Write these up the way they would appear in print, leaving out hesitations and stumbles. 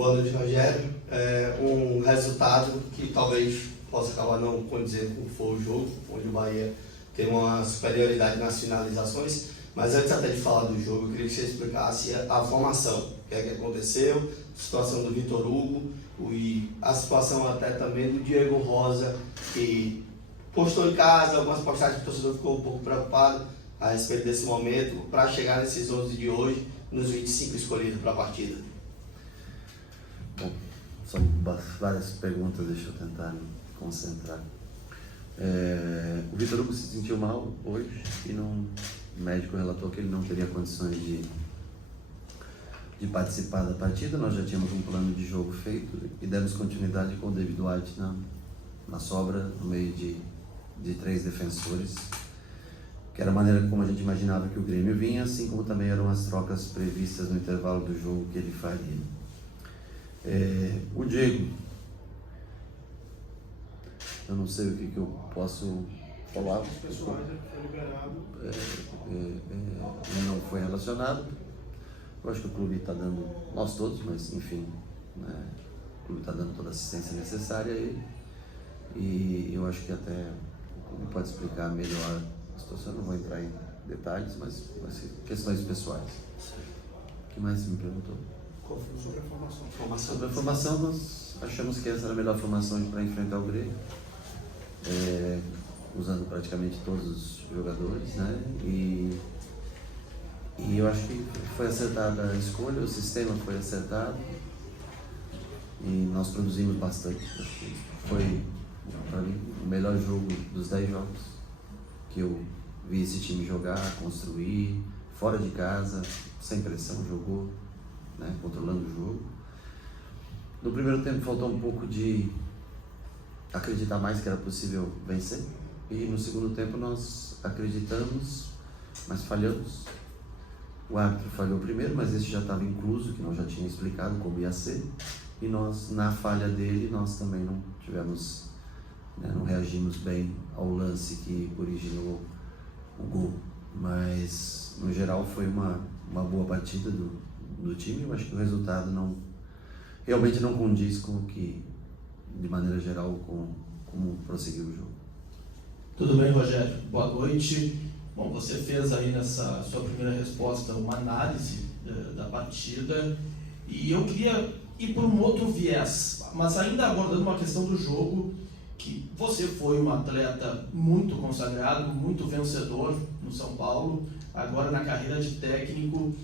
Boa noite, Rogério. Um resultado que talvez possa acabar não condizendo com o que foi o jogo, onde o Bahia tem uma superioridade nas finalizações. Mas antes até de falar do jogo, eu queria que você explicasse a formação, o que é que aconteceu, a situação do Vitor Hugo e a situação até também do Diego Rosa, que postou em casa algumas postagens que o torcedor ficou um pouco preocupado a respeito desse momento, para chegar nesses 11 de hoje, nos 25 escolhidos para a partida. Bom, são várias perguntas, deixa eu tentar me concentrar. O Vitor Hugo se sentiu mal hoje e o médico relatou que ele não teria condições de participar da partida. Nós já tínhamos um plano de jogo feito e demos continuidade com o David White na sobra, no meio de 3 defensores, que era a maneira como a gente imaginava que o Grêmio vinha, assim como também eram as trocas previstas no intervalo do jogo que ele faria. O Diego, eu não sei o que eu posso falar. Os pessoais foi liberado. Ele não foi relacionado. Eu acho que o clube está dando, nós todos, mas enfim, né, o clube está dando toda a assistência necessária a ele. E eu acho que até o clube pode explicar melhor a situação. Eu não vou entrar em detalhes, mas questões pessoais. O que mais você me perguntou? Sobre a formação. Sobre a formação, nós achamos que essa era a melhor formação para enfrentar o Grêmio, usando praticamente todos os jogadores, né? E eu acho que foi acertada a escolha, o sistema foi acertado e nós produzimos bastante. Acho que foi, para mim, o melhor jogo dos 10 jogos que eu vi esse time jogar, construir, fora de casa, sem pressão, jogou, né, controlando o jogo. No primeiro tempo faltou um pouco de acreditar mais que era possível vencer, e no segundo tempo nós acreditamos, mas falhamos. O árbitro falhou primeiro, mas esse já estava incluso, que nós já tínhamos explicado como ia ser, e nós, na falha dele, nós também não tivemos, né, não reagimos bem ao lance que originou o gol. Mas no geral foi uma boa partida do time. Eu acho que o resultado realmente não condiz com o que, de maneira geral, com como prosseguiu o jogo. Tudo bem, Rogério? Boa noite. Bom, você fez aí nessa sua primeira resposta uma análise da partida e eu queria ir por um outro viés, mas ainda abordando uma questão do jogo, que você foi um atleta muito consagrado, muito vencedor no São Paulo, agora na carreira de técnico.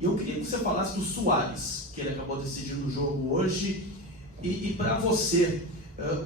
Eu queria que você falasse do Soares, que ele acabou decidindo o jogo hoje, e para você,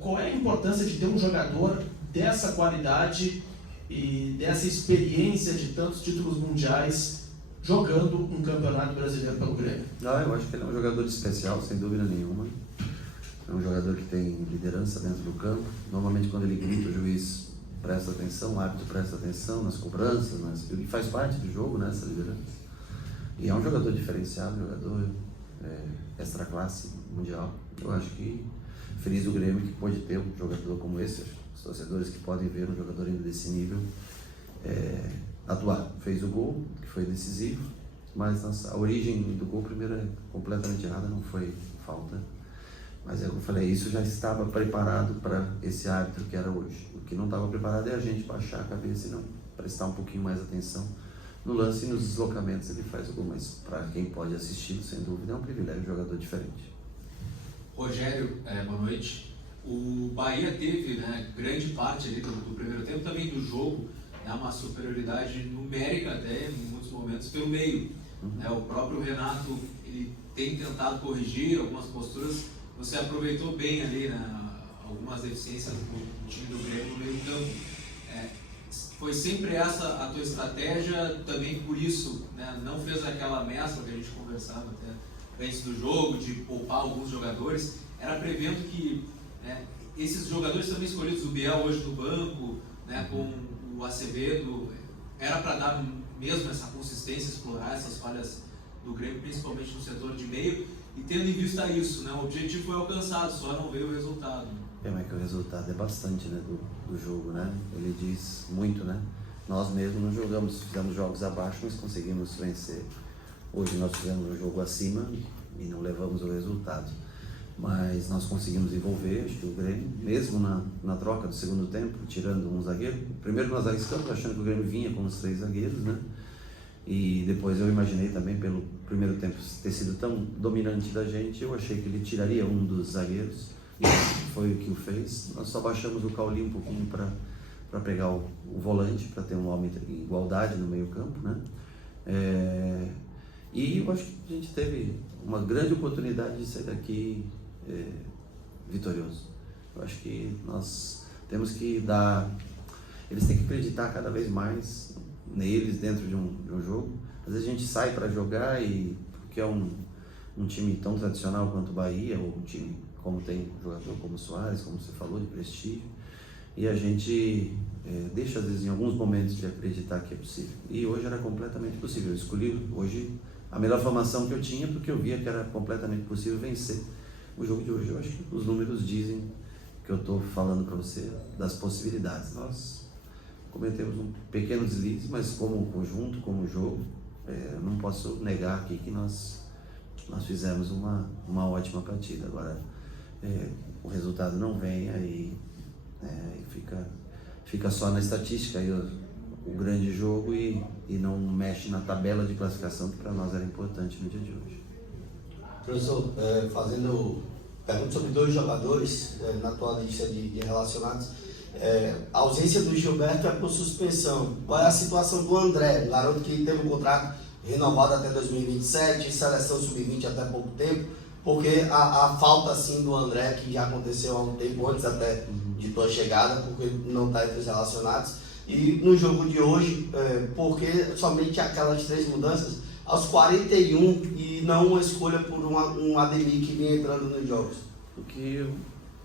qual é a importância de ter um jogador dessa qualidade e dessa experiência de tantos títulos mundiais jogando um campeonato brasileiro pelo Grêmio? Eu acho que ele é um jogador especial, sem dúvida nenhuma. É um jogador que tem liderança dentro do campo. Normalmente quando ele grita, o juiz presta atenção, o árbitro presta atenção nas cobranças, ele faz parte do jogo, né, essa liderança. E é um jogador diferenciado, jogador extra classe mundial. Eu acho que feliz o Grêmio que pode ter um jogador como esse. Os torcedores que podem ver um jogador ainda desse nível atuar. Fez o gol, que foi decisivo, mas a origem do gol primeiro é completamente errada, não foi falta. Mas é como eu falei, isso já estava preparado para esse árbitro que era hoje. O que não estava preparado é a gente baixar a cabeça e não prestar um pouquinho mais atenção no lance e nos deslocamentos. Ele faz o gol, mas para quem pode assistir, sem dúvida, é um privilégio, um jogador diferente. Rogério, boa noite. O Bahia teve, né, grande parte ali do primeiro tempo, também do jogo, né, uma superioridade numérica até em muitos momentos pelo meio. Né, o próprio Renato ele tem tentado corrigir algumas posturas. Você aproveitou bem ali, né, algumas deficiências do time do Grêmio no meio campo. Foi sempre essa a tua estratégia, também por isso, né, não fez aquela mescla que a gente conversava até antes do jogo, de poupar alguns jogadores. Era prevendo que, né, esses jogadores também escolhidos, o Biel hoje no banco, né, com o Acevedo, era para dar mesmo essa consistência, explorar essas falhas do Grêmio, principalmente no setor de meio, e tendo em vista isso, né, o objetivo foi alcançado, só não veio o resultado. Mas que o resultado é bastante, né, do jogo, né? Ele diz muito, né? Nós mesmos não jogamos, fizemos jogos abaixo, mas conseguimos vencer. Hoje nós fizemos um jogo acima e não levamos o resultado. Mas nós conseguimos envolver, acho que o Grêmio, mesmo na troca do segundo tempo, tirando um zagueiro. Primeiro nós arriscamos achando que o Grêmio vinha com os 3 zagueiros, né? E depois eu imaginei também, pelo primeiro tempo ter sido tão dominante da gente, eu achei que ele tiraria um dos zagueiros, e foi o que o fez. Nós só baixamos o cauli um pouquinho para pegar o volante, para ter um homem de igualdade no meio campo, né? E eu acho que a gente teve uma grande oportunidade de sair daqui vitorioso. Eu acho que nós temos que dar... Eles têm que acreditar cada vez mais neles dentro de um jogo. Às vezes a gente sai para jogar e porque é um time tão tradicional quanto o Bahia, ou um time como tem um jogador como o Soares, como você falou, de prestígio, e a gente deixa às vezes em alguns momentos de acreditar que é possível. E hoje era completamente possível. Eu escolhi hoje a melhor formação que eu tinha, porque eu via que era completamente possível vencer o jogo de hoje. Eu acho que os números dizem que eu estou falando para você das possibilidades. Nós cometemos um pequeno deslize, mas como conjunto, como jogo, não posso negar aqui que nós fizemos uma ótima partida. Agora, o resultado não vem, aí fica só na estatística aí o grande jogo e não mexe na tabela de classificação, que para nós era importante no dia de hoje. Professor, fazendo pergunta sobre 2 jogadores na tua lista de relacionados, a ausência do Gilberto é por suspensão. Qual é a situação do André, um garoto que teve um contrato renovado até 2027, seleção sub-20 até pouco tempo, porque a falta assim do André, que já aconteceu há um tempo antes até de tua chegada, porque não está entre os relacionados, e no jogo de hoje, porque somente aquelas 3 mudanças aos 41 e não uma escolha por um Ademir que vinha entrando nos jogos? Porque,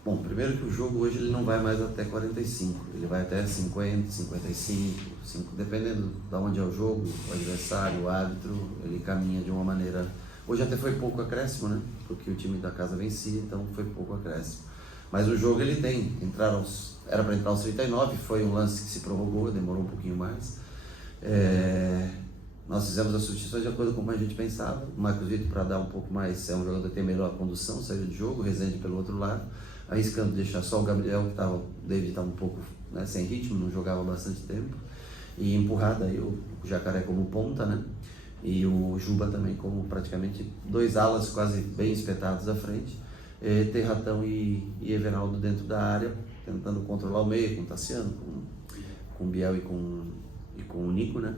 bom, primeiro que o jogo hoje ele não vai mais até 45, ele vai até 50, 55, dependendo de onde é o jogo, o adversário, o árbitro, ele caminha de uma maneira... Hoje até foi pouco acréscimo, né? Porque o time da casa vencia, então foi pouco acréscimo. Mas o jogo ele tem, era para entrar aos 39, foi um lance que se prorrogou, demorou um pouquinho mais. Nós fizemos as substituições de acordo com como a gente pensava. O Marcos Vitor, para dar um pouco mais, é um jogador que tem melhor condução, saiu de jogo, o Rezende pelo outro lado, arriscando deixar só o Gabriel, que o David estava um pouco sem ritmo, não jogava há bastante tempo, e empurrado aí o Jacaré como ponta, né? E o Juba também como praticamente 2 alas quase bem espetados à frente. Ter Ratão e Everaldo dentro da área, tentando controlar o meio com o Tassiano, com o Biel e com o Nico, né?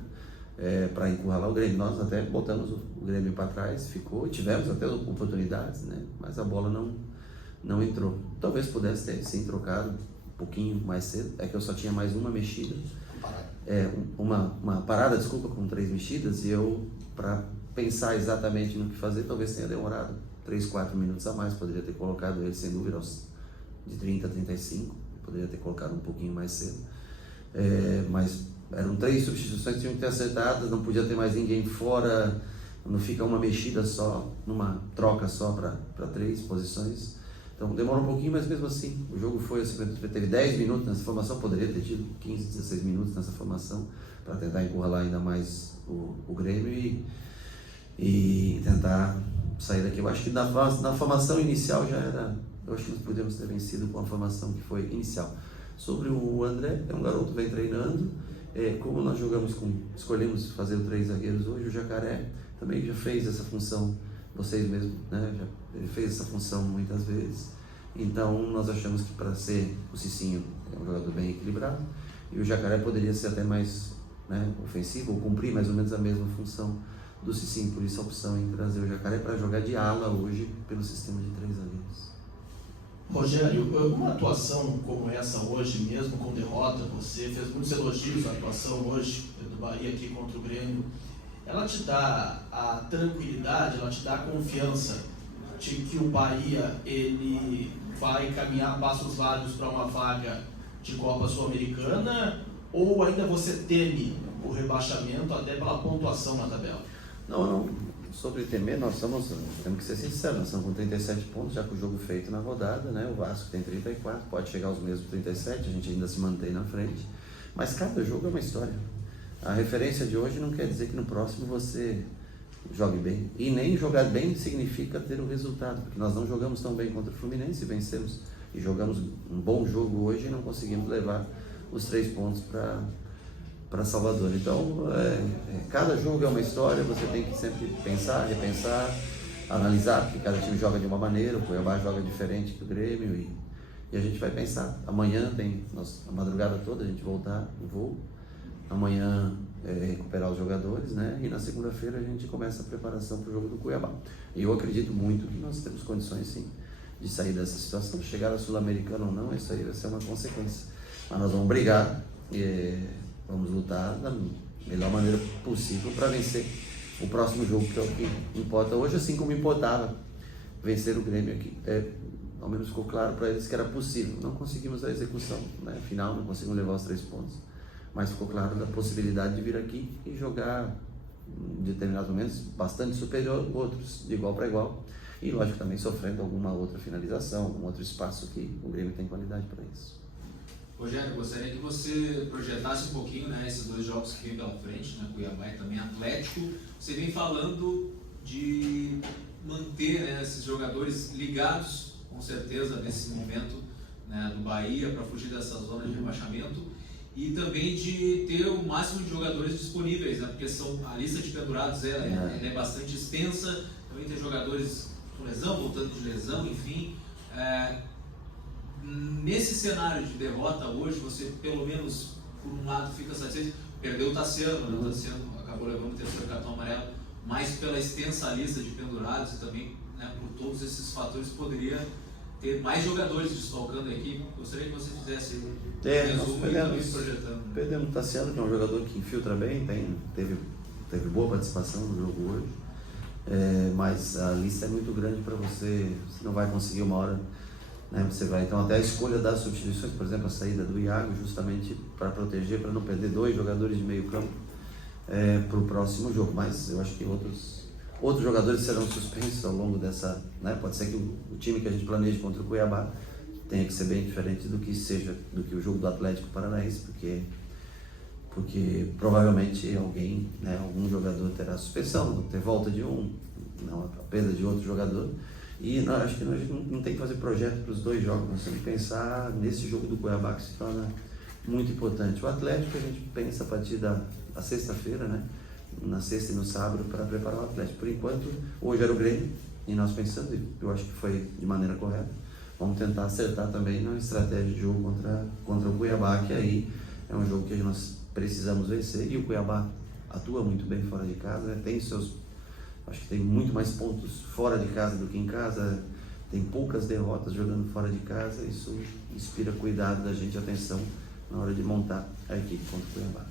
Para encurralar o Grêmio. Nós até botamos o Grêmio para trás, tivemos até oportunidades, né? Mas a bola não entrou. Talvez pudesse ter sim trocado um pouquinho mais cedo, é que eu só tinha mais uma mexida, uma parada, desculpa, com 3 mexidas, e eu, para pensar exatamente no que fazer, talvez tenha demorado 3, 4 minutos a mais. Poderia ter colocado ele sem dúvida de 30 a 35, poderia ter colocado um pouquinho mais cedo, mas eram 3 substituições que tinham que ter acertadas, não podia ter mais ninguém fora, não fica uma mexida só, numa troca só para 3 posições. Então demorou um pouquinho, mas mesmo assim o jogo foi assim, teve 10 minutos nessa formação, poderia ter tido 15, 16 minutos nessa formação para tentar encurralar ainda mais o Grêmio e tentar sair daqui. Eu acho que na formação inicial já era, eu acho que nós podemos ter vencido com a formação que foi inicial. Sobre o André, é um garoto que vem treinando, como nós escolhemos fazer o 3 zagueiros hoje, o Jacaré também já fez essa função, vocês mesmos, né? Ele fez essa função muitas vezes, então nós achamos que para ser o Cicinho é um jogador bem equilibrado, e o Jacaré poderia ser até mais, né, ofensivo, ou cumprir mais ou menos a mesma função do Cicinho, por isso a opção em trazer o Jacaré para jogar de ala hoje pelo sistema de 3 zagueiros. Rogério, uma atuação como essa hoje, mesmo com derrota, você fez muitos elogios à atuação hoje do Bahia aqui contra o Grêmio, ela te dá a tranquilidade, ela te dá a confiança de que o Bahia ele vai caminhar passos largos para uma vaga de Copa Sul-Americana, ou ainda você teme o rebaixamento até pela pontuação na tabela? Não. Sobre temer, nós temos que ser sinceros, nós estamos com 37 pontos, já com o jogo feito na rodada, né? O Vasco tem 34, pode chegar aos mesmos 37, a gente ainda se mantém na frente, mas cada jogo é uma história. A referência de hoje não quer dizer que no próximo você jogue bem. E nem jogar bem significa ter o resultado, porque nós não jogamos tão bem contra o Fluminense, vencemos e jogamos um bom jogo hoje e não conseguimos levar os 3 pontos para Salvador. Então, cada jogo é uma história, você tem que sempre pensar, repensar, analisar, porque cada time joga de uma maneira, o Cuiabá joga diferente do Grêmio e a gente vai pensar. Amanhã tem a madrugada toda, a gente voltar no voo. Amanhã recuperar os jogadores, né? E na segunda-feira a gente começa a preparação para o jogo do Cuiabá. E eu acredito muito que nós temos condições, sim, de sair dessa situação. Chegar a Sul-Americana ou não, isso aí vai ser uma consequência. Mas nós vamos brigar e vamos lutar da melhor maneira possível para vencer o próximo jogo, que é o que importa hoje, assim como importava vencer o Grêmio aqui. Ao menos ficou claro para eles que era possível. Não conseguimos a execução, né? Final, não conseguimos levar os 3 pontos. Mas ficou claro da possibilidade de vir aqui e jogar em determinados momentos bastante superior, outros de igual para igual. E lógico também sofrendo alguma outra finalização, algum outro espaço que o Grêmio tem qualidade para isso. Rogério, gostaria que você projetasse um pouquinho, né, esses 2 jogos que vem pela frente, né, Cuiabá e também Atlético. Você vem falando de manter, né, esses jogadores ligados, com certeza, nesse momento, né, do Bahia, para fugir dessa zona de rebaixamento. E também de ter o máximo de jogadores disponíveis, né? Porque a lista de pendurados ela é bastante extensa, também tem jogadores com lesão, voltando de lesão, enfim. Nesse cenário de derrota hoje, você pelo menos, por um lado, fica satisfeito. Perdeu o Tassiano, né? O Tassiano acabou levando o 3º cartão amarelo, mas pela extensa lista de pendurados e também, né, por todos esses fatores, poderia ter mais jogadores desfalcando a equipe. Gostaria que você fizesse um resumo e também projetando. Perdemos o Tassiano, que é um jogador que infiltra bem, teve boa participação no jogo hoje, mas a lista é muito grande para você não vai conseguir uma hora, né? Você vai, então até a escolha das substituições, por exemplo, a saída do Iago, justamente para proteger, para não perder 2 jogadores de meio campo para o próximo jogo, mas eu acho que outros jogadores serão suspensos ao longo dessa, né? Pode ser que o time que a gente planeja contra o Cuiabá tenha que ser bem diferente do que o jogo do Atlético Paranaense, porque provavelmente alguém, né, algum jogador terá suspensão, ter volta de não, a perda de outro jogador. E acho que nós não tem que fazer projeto para os 2 jogos, nós temos que pensar nesse jogo do Cuiabá que se torna muito importante. O Atlético a gente pensa a partir da sexta-feira, né? Na sexta e no sábado, para preparar o Atlético. Por enquanto, hoje era o Grêmio e nós pensamos, eu acho que foi de maneira correta, vamos tentar acertar também na estratégia de jogo contra o Cuiabá, que aí é um jogo que nós precisamos vencer, e o Cuiabá atua muito bem fora de casa, acho que tem muito mais pontos fora de casa do que em casa, tem poucas derrotas jogando fora de casa, isso inspira cuidado da gente, atenção na hora de montar a equipe contra o Cuiabá.